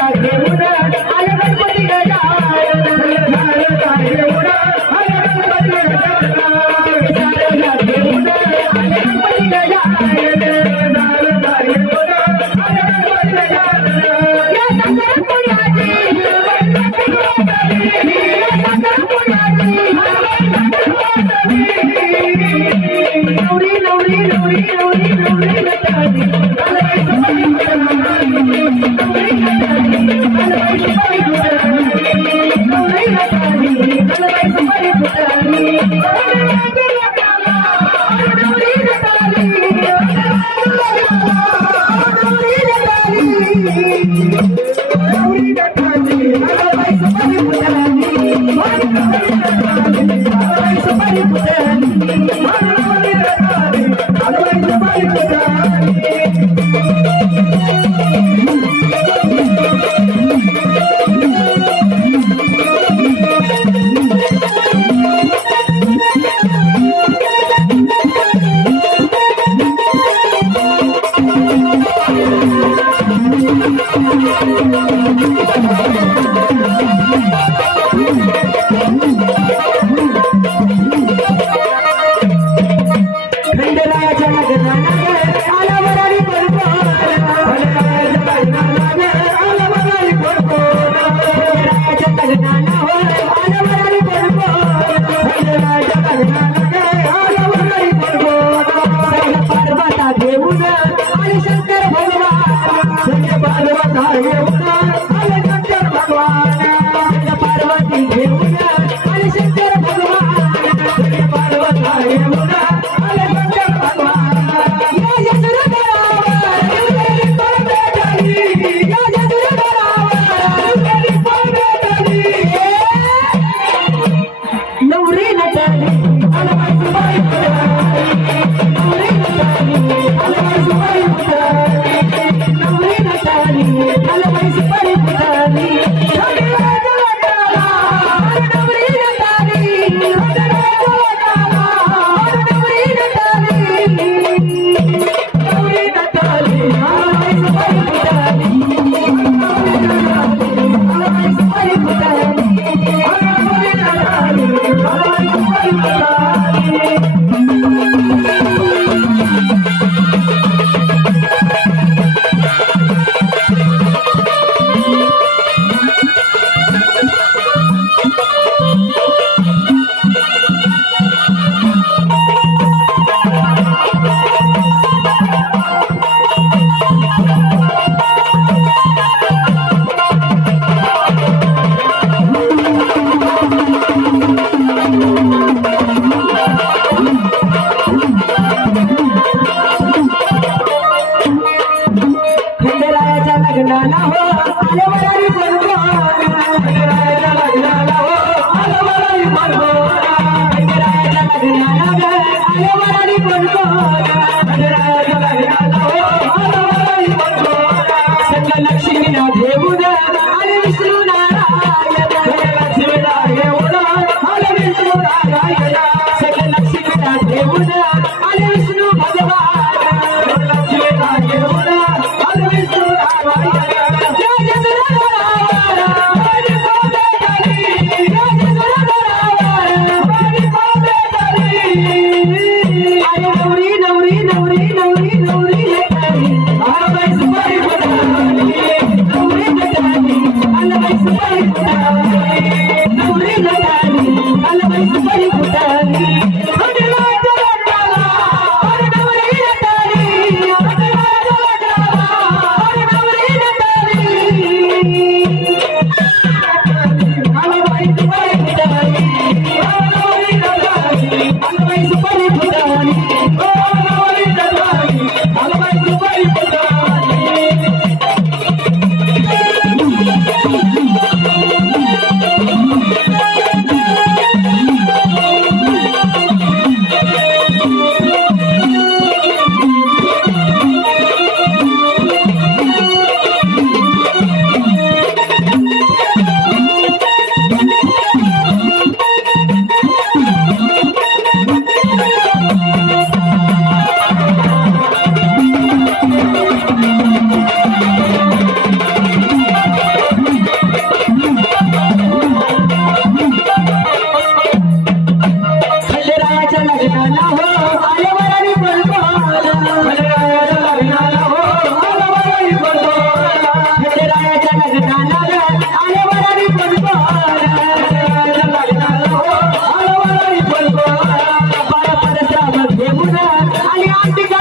Thank you. Thank you.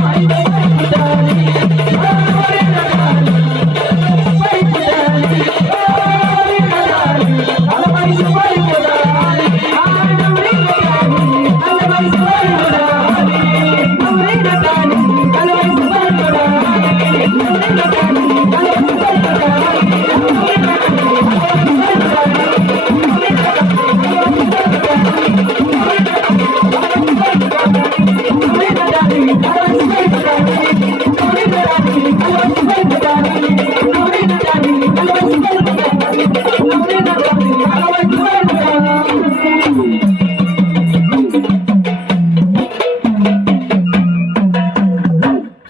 Bye.